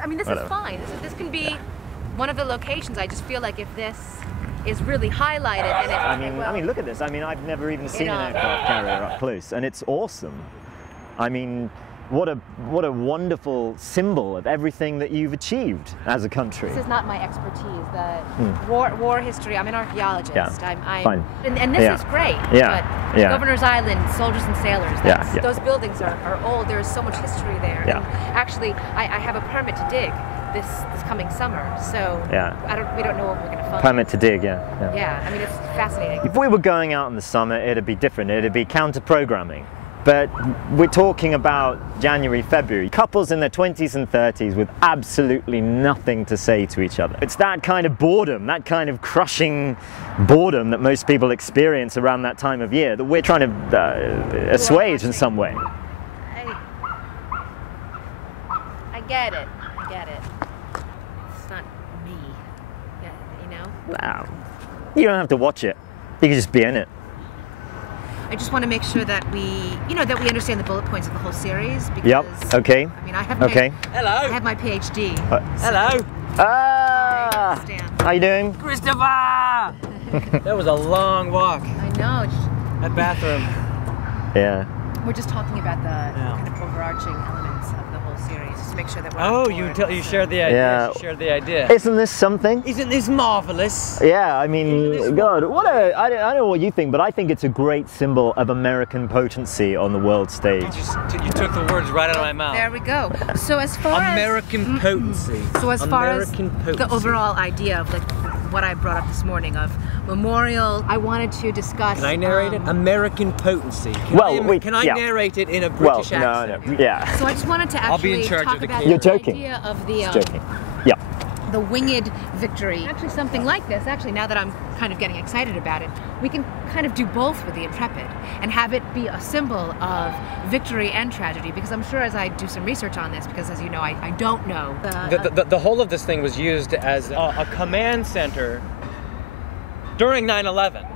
I mean, this is fine. This can be one of the locations. I just feel like if this is really highlighted and I mean, look at this. I mean, I've never even seen an aircraft carrier up close, and it's awesome. I mean, what a wonderful symbol of everything that you've achieved as a country. This is not my expertise. The war history. I'm an archaeologist. Yeah. Fine. And this is great. Yeah. But Governor's Island, Soldiers and Sailors. Yeah. Those buildings are old. There's so much history there. Yeah. And actually, I have a permit to dig this coming summer. So we don't know what we're going to find. Permit to dig. Yeah. Yeah. I mean, it's fascinating. If we were going out in the summer, it'd be different. It'd be counter-programming. But we're talking about January, February. Couples in their 20s and 30s with absolutely nothing to say to each other. It's that kind of boredom, that kind of crushing boredom that most people experience around that time of year that we're trying to assuage in some way. I get it. It's not me, you know? Wow. You don't have to watch it. You can just be in it. I just want to make sure that we understand the bullet points of the whole series. Because, Okay. I mean, I have my PhD. Hello. How you doing? Christopher! That was a long walk. I know. That bathroom. Yeah. We're just talking about the kind of overarching elements of the whole series, just to make sure that we're you shared the idea. Yeah. You shared the idea. Isn't this something? Isn't this marvelous? Yeah, I mean, God, I don't know what you think, but I think it's a great symbol of American potency on the world stage. You took the words right out of my mouth. There we go. So as far American potency. So as far as potency. the overall idea of what I brought up this morning of memorial, I wanted to discuss. Can I narrate it? American potency. Can I narrate it in a British accent? No, yeah. So I just wanted to actually I'll be in charge talk of the about You're the joking. idea of the Joking. Yeah. the winged victory. Actually, something like this. Actually, now that I'm kind of getting excited about it, we can kind of do both with the Intrepid and have it be a symbol of victory and tragedy. Because I'm sure as I do some research on this, because as you know, I don't know. The whole of this thing was used as a command center during 9/11,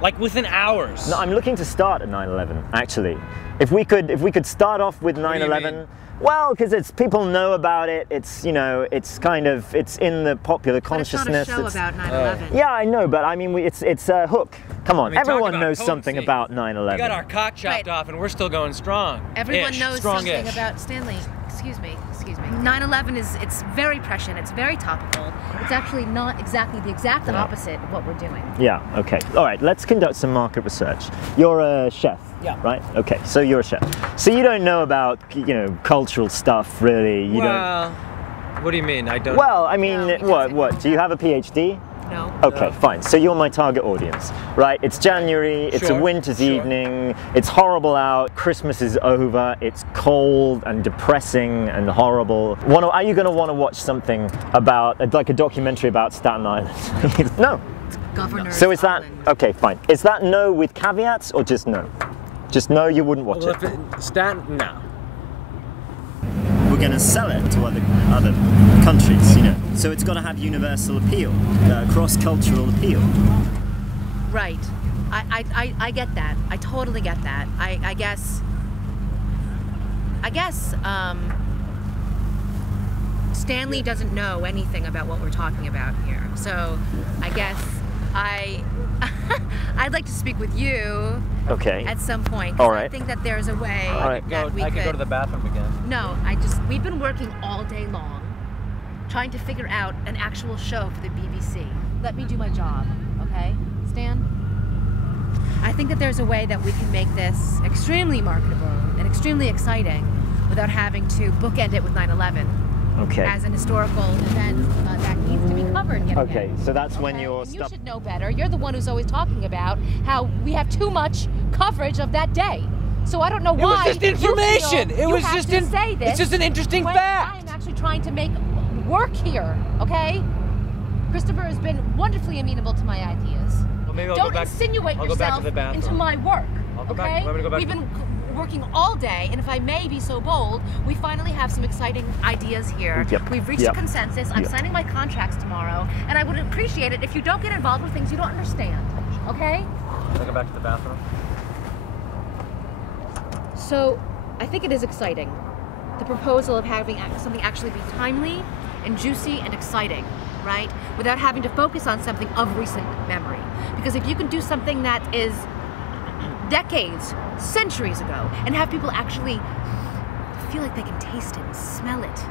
like within hours. No, I'm looking to start at 9/11. Actually, if we could start off with 9/11. Well, because people know about it. It's it's in the popular consciousness. But it's not a show about 9/11. Yeah, I know, but I mean, it's a hook. Come on, everyone knows something about 9/11. We got our cock chopped off, and we're still going strong. Everyone knows something about Stanley. Excuse me. 9/11 it's very prescient. It's very topical. It's actually not exactly the exact opposite of what we're doing. Yeah. Okay. All right. Let's conduct some market research. You're a chef. Yeah. Right? Okay, so you're a chef. So you don't know about, cultural stuff, really. What do you mean? I don't. Well, I mean, what? Do you have a PhD? No. Okay, fine. So you're my target audience, right? It's January, it's a winter's evening, it's horrible out, Christmas is over, it's cold and depressing and horrible. Are you going to want to watch something about, like a documentary about Staten Island? No. Governor's So is that, Island. okay, fine. Is that no with caveats or just no? Just no, you wouldn't watch it? No. We're going to sell it to other countries, So it's got to have universal appeal, cross-cultural appeal. Right. I get that. I totally get that. I guess Stanley doesn't know anything about what we're talking about here. So I guess I'd like to speak with you. Okay. At some point. All right. I think that there's a way that we I could go to the bathroom again. No, we've been working all day long trying to figure out an actual show for the BBC. Let me do my job, okay? Stan? I think that there's a way that we can make this extremely marketable and extremely exciting without having to bookend it with 9/11. Okay. As an historical event that needs to be covered. Okay, so that's when you're... You should know better. You're the one who's always talking about how we have too much coverage of that day. So I don't know why. It was just information. It's just an interesting fact. I'm actually trying to make work here, okay? Christopher has been wonderfully amenable to my ideas. Well, maybe Don't insinuate yourself into my work, okay? We've been working all day, and if I may be so bold, we finally have some exciting ideas here. Yep. We've reached a consensus. I'm signing my contracts tomorrow, and I would appreciate it if you don't get involved with things you don't understand, okay? Can I go back to the bathroom? So, I think it is exciting. the proposal of having something actually be timely and juicy and exciting, right? Without having to focus on something of recent memory. Because if you can do something that is decades, centuries ago, and have people actually feel like they can taste it and smell it,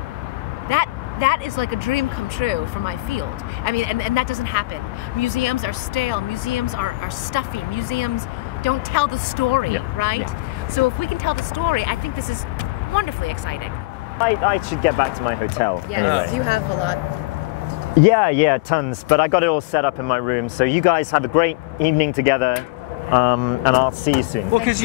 that is like a dream come true for my field. I mean, and that doesn't happen. Museums are stale, museums are stuffy, museums don't tell the story, right? Yeah. So if we can tell the story, I think this is wonderfully exciting. I should get back to my hotel. Yes, anyway. you have a lot. Yeah, tons, but I got it all set up in my room, so you guys have a great evening together, and I'll see you soon. Well, because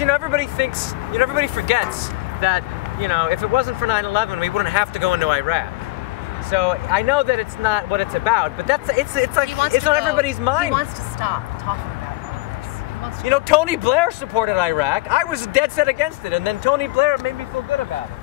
everybody forgets that, if it wasn't for 9/11, we wouldn't have to go into Iraq. So I know that it's not what it's about, but it's on everybody's mind. He wants to stop talking about all this. Tony Blair supported Iraq. I was dead set against it, and then Tony Blair made me feel good about it.